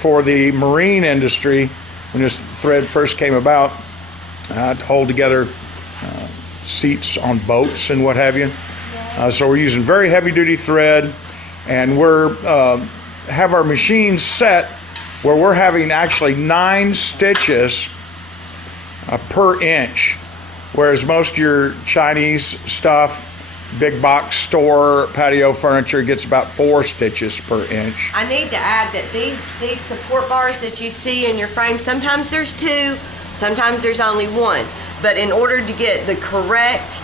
for the marine industry when this thread first came about to hold together seats on boats and what have you. So we're using very heavy-duty thread, and we're have our machines set where we're having actually 9 stitches per inch, whereas most of your Chinese stuff, big box store patio furniture, gets about 4 stitches per inch. I need to add that these support bars that you see in your frame, sometimes there's 2, sometimes there's only 1. But in order to get the correct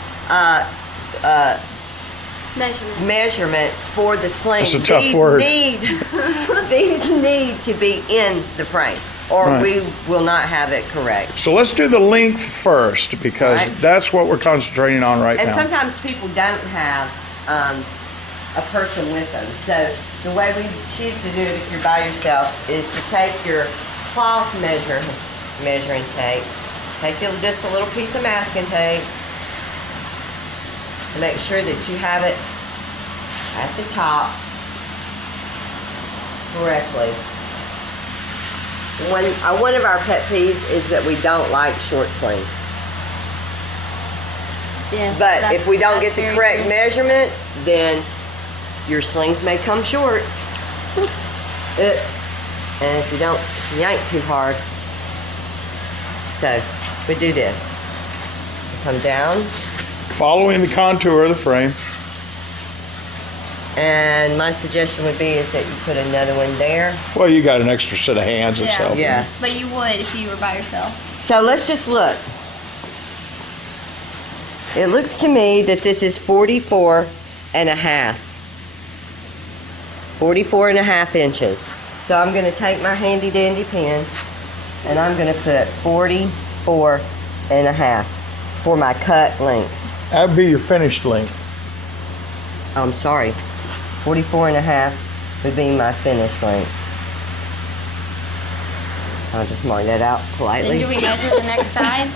measurements for the sling, that's a tough word. These need to be in the frame, or we will not have it correct. So let's do the length first, because that's what we're concentrating on right now. And sometimes people don't have a person with them. So the way we choose to do it if you're by yourself is to take your cloth measuring tape, take just a little piece of masking tape, and make sure that you have it at the top correctly. One of our pet peeves is that we don't like short slings. Yes, but if we don't get the correct measurements, then your slings may come short. And if you don't yank too hard. So we do this. Come down. Following the contour of the frame. And my suggestion would be is that you put another one there. Well, you got an extra set of hands that's helping. Yeah. But you would if you were by yourself. So let's just look. It looks to me that this is 44 and a half. 44 and a half inches. So I'm going to take my handy dandy pen and I'm going to put 44 and a half for my cut length. That would be your finished length. I'm sorry. 44 and a half would be my finished length. I'll just mark that out politely. Then do we measure the next side?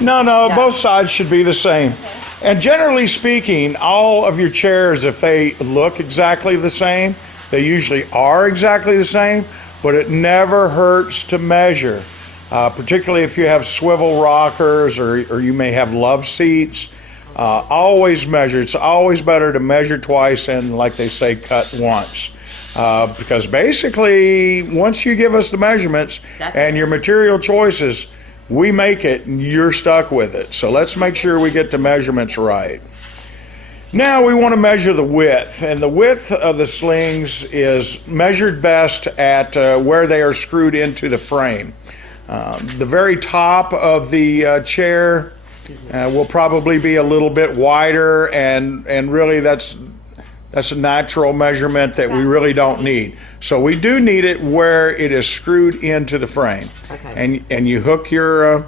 No, both sides should be the same. Okay. And generally speaking, all of your chairs, if they look exactly the same, they usually are exactly the same, but it never hurts to measure, particularly if you have swivel rockers or you may have love seats. Always measure. It's always better to measure twice and, like they say, cut once. Because basically, once you give us the measurements and your material choices, we make it and you're stuck with it. So let's make sure we get the measurements right. Now we want to measure the width. And the width of the slings is measured best at where they are screwed into the frame. The very top of the chair will probably be a little bit wider, and really that's a natural measurement that we really don't need. So we do need it where it is screwed into the frame. Okay. And you hook your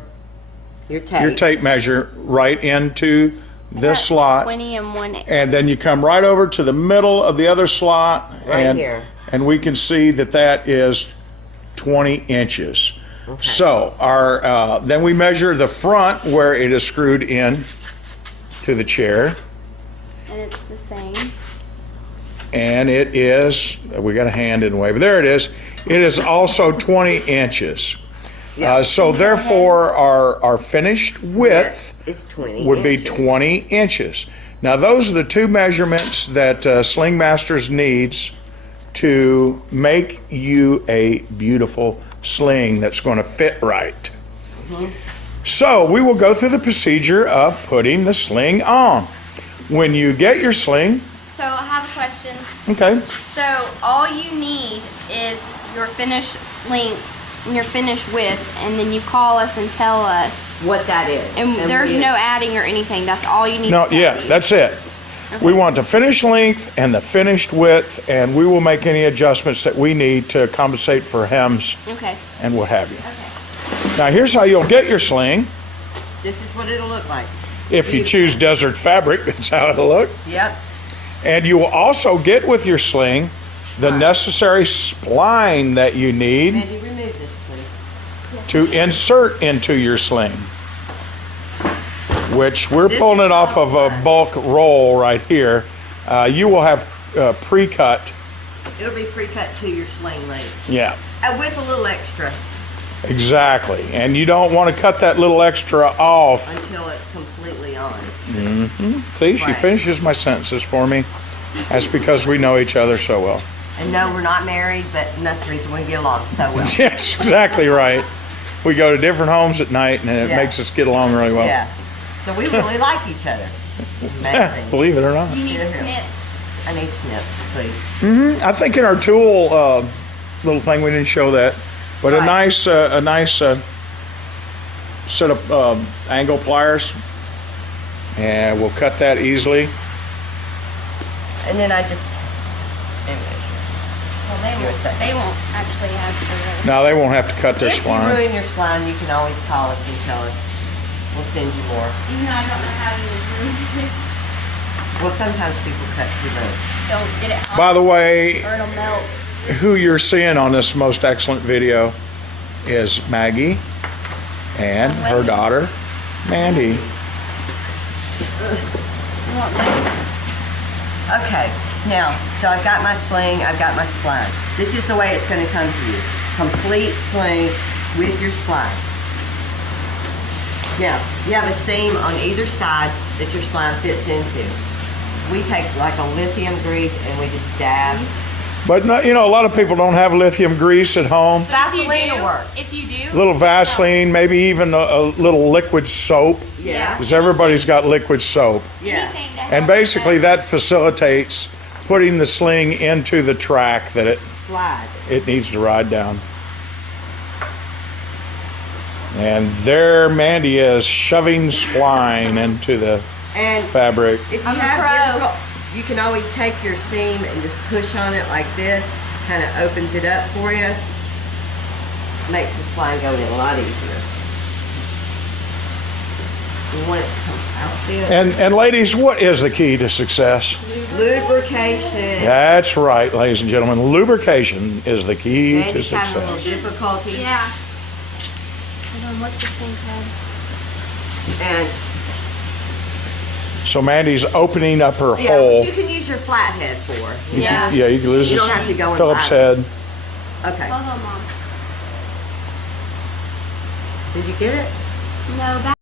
tape measure right into this slot. 20 and 1/8. And then you come right over to the middle of the other slot, here. And we can see that is 20 inches. Okay. So then we measure the front where it is screwed in to the chair. And it's the same. And it is, we got a hand in the way, but there it is. It is also 20 inches. Yeah. So therefore our finished width is 20 would be 20 inches. Now those are the two measurements that Sling Masters needs to make you a beautiful sling that's going to fit right. So we will go through the procedure of putting the sling on. When you get your sling. So I have a question. Okay. So all you need is your finished length and your finished width, and then you call us and tell us what that is. And there's no adding or anything. That's all you need. No, yeah, that's it. Okay. We want the finished length and the finished width, and we will make any adjustments that we need to compensate for hems and what have you. Okay. Now here's how you'll get your sling. This is what it'll look like. If you choose desert fabric, that's how it'll look. Yep. And you will also get with your sling the necessary spline that you need Mandy, remove this, please. To insert into your sling, which we're pulling it off of a bulk roll right here. You will have pre-cut It'll be pre-cut to your sling length. Yeah, With a little extra exactly. And you don't want to cut that little extra off. until it's completely on. See, she Right. finishes my sentences for me. That's because we know each other so well. And no, we're not married, but that's the reason we get along so well. Yes, exactly right. We go to different homes at night, and it Yeah. makes us get along really well. Yeah. So we really like each other. Amazing. Believe it or not. You need Yeah. snips. I need snips, please. I think in our tool little thing we didn't show that, but Right. a nice set of angle pliers, and we'll cut that easily. And then I just. Well, they won't actually have to. Now they won't have to cut their If you spline. ruin your spline, you can always call us and tell us. We'll send you more. Even though I don't know how you would ruin it. Well, sometimes people cut too much. Don't get it hot By the way, or it'll melt. who you're seeing on this most excellent video is Maggie and her daughter, Mandy. You want my- Okay, now, so I've got my sling, I've got my spline. This is the way it's going to come to you. Complete sling with your spline. Now, you have a seam on either side that your spline fits into. We take like a lithium grease and we just dab. But no, you know, a lot of people don't have lithium grease at home. Vaseline will work. If you do. A little Vaseline, maybe even a little liquid soap, Yeah. because everybody's got liquid soap. Yeah. Anything to And help basically with that facilitates putting the sling into the track that Slides. it needs to ride down. And there Mandy is shoving spline into the And fabric. if you I'm a have pro. difficult, you can always take your seam and just push on it like this. Kind of opens it up for you. Makes the spline go in a lot easier. You want it to come out there. And ladies, what is the key to success? Lubrication. That's right, ladies and gentlemen. Lubrication is the key to Mandy's having a little success. difficulty. Yeah. Hold on, what's this thing called? And So Mandy's opening up her yeah, hole. what you can use your flathead for. Yeah. Yeah, you can lose You this don't have to go in Phillips the head. Okay. Hold on, Mom. Did you get it? No, that.